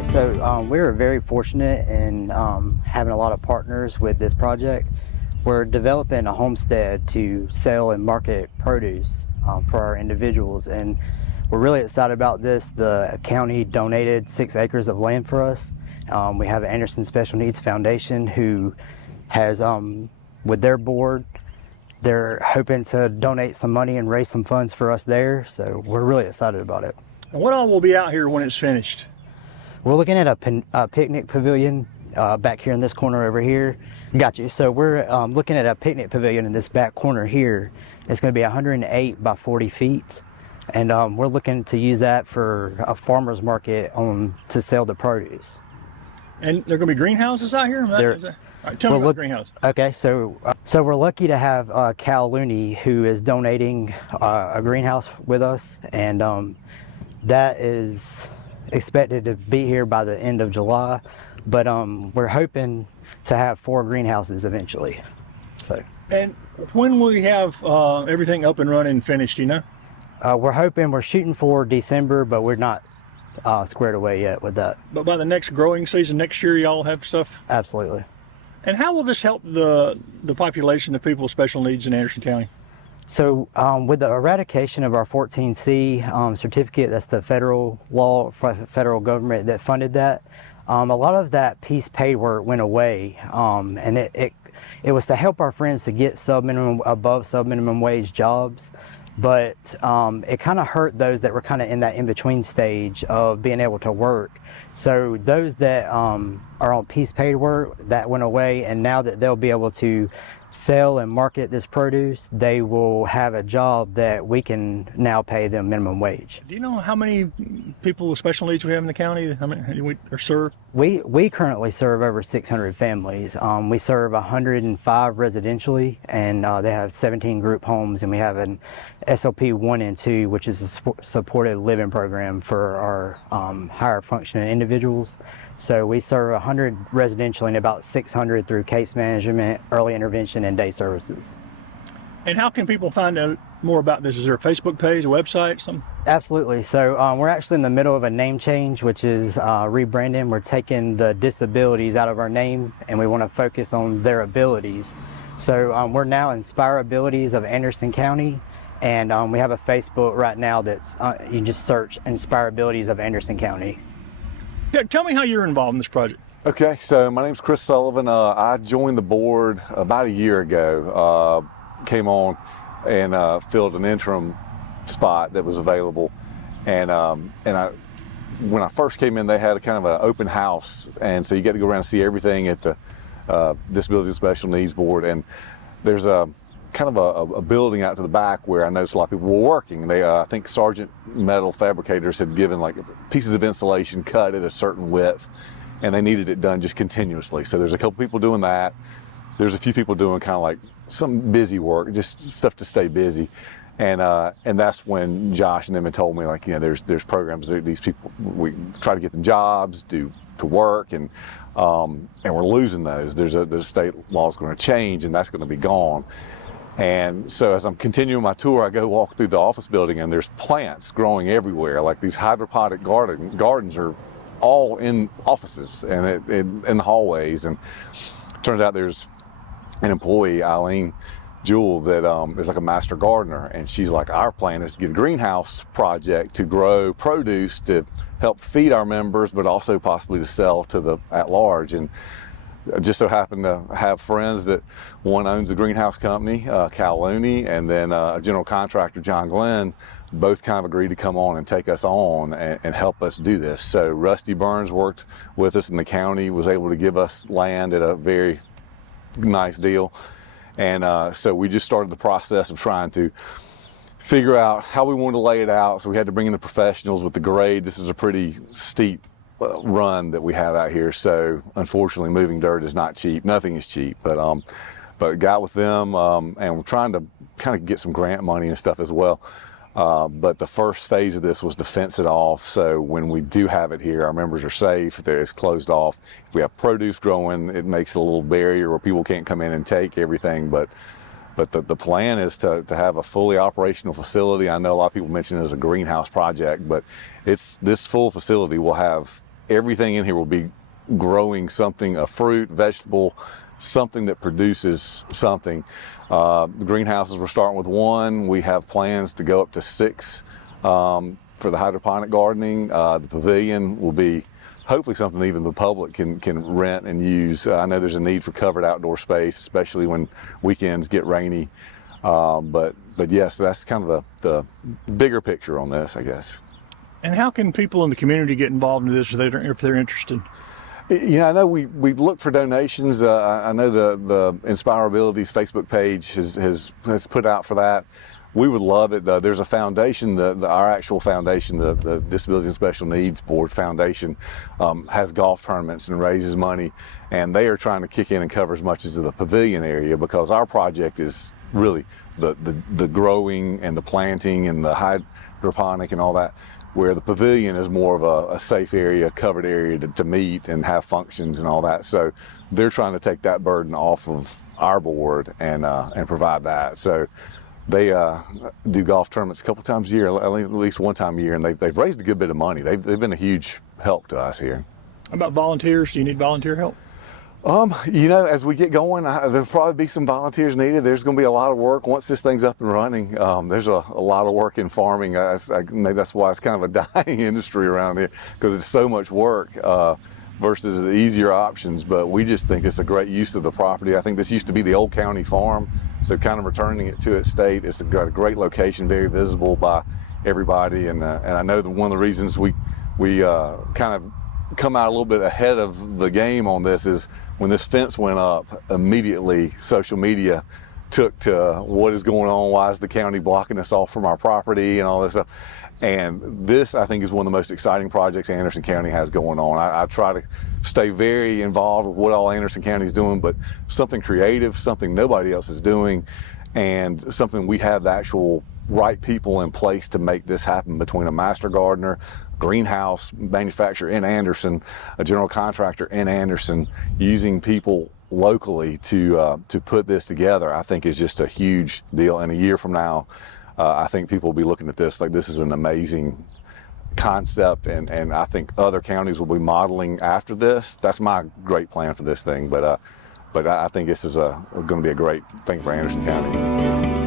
Okay, so we were very fortunate in having a lot of partners with this project. We're developing a homestead to sell and market produce for our individuals, and we're really excited about this. The county donated 6 acres of land for us. We have Anderson Special Needs Foundation who has, with their board, they're hoping to donate some money and raise some funds for us there, so we're really excited about it. And what all will be out here when it's finished? We're looking at a picnic pavilion back here in this corner over here. Got you. So we're looking at a picnic pavilion in this back corner here. It's going to be 108 by 40 feet. And we're looking to use that for a farmer's market to sell the produce. And there are going to be greenhouses out here? All right, tell me about the greenhouse. Okay, so we're lucky to have Cal Looney, who is donating a greenhouse with us. And that is expected to be here by the end of July, but we're hoping to have 4 greenhouses eventually. So. And when will we have everything up and running and finished, you know? We're shooting for December, but we're not squared away yet with that. But by the next growing season next year, y'all have stuff? Absolutely. And how will this help the population of people with special needs in Anderson County? So with the eradication of our 14C certificate, that's the federal law, federal government that funded that, a lot of that piece paid work went away, and it was to help our friends to get above sub-minimum wage jobs, but it kind of hurt those that were kind of in that in-between stage of being able to work. So those that are on piece paid work, that went away, and now that they'll be able to sell and market this produce, they will have a job that we can now pay them minimum wage. Do you know how many people with special needs we have in the county? How many we serve? We currently serve over 600 families. We serve 105 residentially, and they have 17 group homes, and we have an SOP 1 and 2, which is a supported living program for our higher functioning individuals. So we serve 100 residentially and about 600 through case management, early intervention, and day services. And how can people find out more about this? Is there a Facebook page, a website, something? Absolutely. So we're actually in the middle of a name change, which is rebranding. We're taking the disabilities out of our name, and we want to focus on their abilities. So we're now InspireAbilities of Anderson County, and we have a Facebook right now that's, you can just search InspireAbilities of Anderson County. Yeah, tell me how you're involved in this project. Okay, so my name's Chris Sullivan. I joined the board about a year ago. Came on and filled an interim spot that was available. And when I first came in, they had a kind of an open house, and so you get to go around and see everything at the Disabilities and Special Needs Board. And there's a kind of a building out to the back where I noticed a lot of people were working. I think Sargent Metal Fabricators had given like pieces of insulation cut at a certain width, and they needed it done just continuously. So there's a couple people doing that. There's a few people doing kind of like some busy work, just stuff to stay busy. And that's when Josh and them had told me, like, you know, there's programs that these people, we try to get them jobs, to work, and we're losing those. The state law is going to change, and that's going to be gone. And so as I'm continuing my tour, I go walk through the office building, and there's plants growing everywhere. Like these hydroponic gardens are all in offices and in the hallways. And it turns out there's an employee, Eileen Jewell, that is like a master gardener. And she's like, our plan is to get a greenhouse project to grow produce to help feed our members, but also possibly to sell to the at-large. And I just so happen to have friends that one owns a greenhouse company, Cal Looney, and then a general contractor, John Glenn, both kind of agreed to come on and take us on and help us do this. So Rusty Burns worked with us, and the county was able to give us land at a very nice deal. And so we just started the process of trying to figure out how we wanted to lay it out. So we had to bring in the professionals with the grade. This is a pretty steep run that we have out here, so unfortunately moving dirt is not cheap. Nothing is cheap, but got with them, and we're trying to kind of get some grant money and stuff as well. But the first phase of this was to fence it off, so when we do have it here, our members are safe. It's closed off. If we have produce growing, it makes a little barrier where people can't come in and take everything. But the plan is to have a fully operational facility. I know a lot of people mention it as a greenhouse project, but this full facility will have everything in here will be growing something, a fruit, vegetable, something that produces something. The greenhouses, we're starting with 1. We have plans to go up to 6 for the hydroponic gardening. The pavilion will be hopefully something even the public can rent and use. I know there's a need for covered outdoor space, especially when weekends get rainy. But yes, that's kind of the bigger picture on this, I guess. And how can people in the community get involved in this if they're interested? I know we look for donations. I know the InspireAbilities Facebook page has put out for that. We would love it, though. There's a foundation, our actual foundation, the Disabilities and Special Needs Board Foundation, has golf tournaments and raises money, and they are trying to kick in and cover as much as the pavilion area, because our project is really the growing and the planting and the hydroponic and all that, where the pavilion is more of a safe area, covered area to meet and have functions and all that. So they're trying to take that burden off of our board and provide that. So they do golf tournaments a couple times a year, at least one time a year, and they've raised a good bit of money. They've been a huge help to us here. How about volunteers? Do you need volunteer help? As we get going, there'll probably be some volunteers needed. There's going to be a lot of work once this thing's up and running. There's a lot of work in farming. Maybe that's why it's kind of a dying industry around here, because it's so much work versus the easier options. But we just think it's a great use of the property. I think this used to be the old county farm, so kind of returning it to its state. It's got a great location, very visible by everybody, and I know that one of the reasons we kind of come out a little bit ahead of the game on this is when this fence went up, immediately social media took to what is going on, why is the county blocking us off from our property and all this stuff. And this, I think, is one of the most exciting projects Anderson County has going on. I try to stay very involved with what all Anderson County is doing, but something creative, something nobody else is doing, and something we have the actual right people in place to make this happen, between a master gardener, greenhouse manufacturer in Anderson, a general contractor in Anderson, using people locally to put this together. I think is just a huge deal. And a year from now, I think people will be looking at this like this is an amazing concept, and I think other counties will be modeling after this. That's my great plan for this thing. But I think this is going to be a great thing for Anderson County.